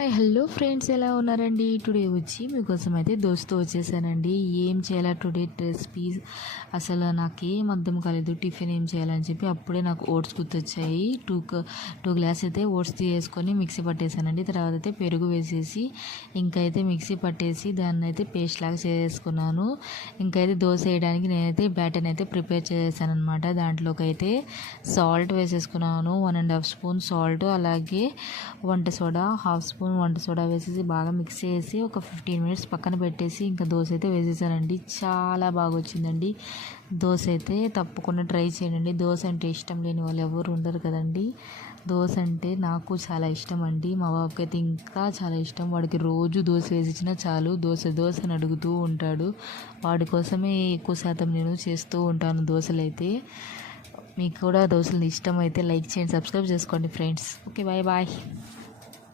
Hello friends, ఎలా ఉన్నారండి? Today వచ్చి మీకోసం అయితే దోశతో వచ్చేసానండి. ఏం చేయాలా టుడే రెసిపీ అసలు నాకేం అర్థం కాలేదు. టిఫిన్ ఏం చేయాలని చెప్పి అప్పుడే నాకు ఓట్స్ గుర్తొచ్చాయి. టూ గ్లాస్ అయితే ఓట్స్ తీసుకొని మిక్సీ పట్టేసానండి. తర్వాత అయితే పెరుగు వేసేసి ఇంకైతే మిక్సీ పట్టేసి దాన్ని అయితే పేస్ట్ లాగా చేసుకున్నాను. ఇంకైతే దోశ వేయడానికి నేనైతే బ్యాటర్ అయితే ప్రిపేర్ చేశాను అనమాట. దాంట్లోకి అయితే సాల్ట్ వేసేసుకున్నాను, 1.5 స్పూన్ సాల్ట్, అలాగే వంట సోడా హాఫ్ స్పూన్ వంట సోడా వేసేసి బాగా మిక్స్ చేసి ఒక 15 మినిట్స్ పక్కన పెట్టేసి ఇంకా దోశ అయితే వేసేసానండి. చాలా బాగా వచ్చిందండి దోశ అయితే. తప్పకుండా ట్రై చేయండి. దోశ అంటే ఇష్టం లేని వాళ్ళు ఎవరు ఉండరు కదండి. దోశ అంటే నాకు చాలా ఇష్టం అండి. మా బాబుకి అయితే ఇంకా చాలా ఇష్టం. వాడికి రోజు దోశ వేసిచ్చినా చాలు దోశ దోశ అని అడుగుతూ ఉంటాడు. వాడి కోసమే ఎక్కువ శాతం నేను చేస్తూ ఉంటాను దోశలు అయితే. మీకు కూడా దోశలు ఇష్టం అయితే లైక్ చేయండి, సబ్స్క్రైబ్ చేసుకోండి ఫ్రెండ్స్. Okay, bye bye.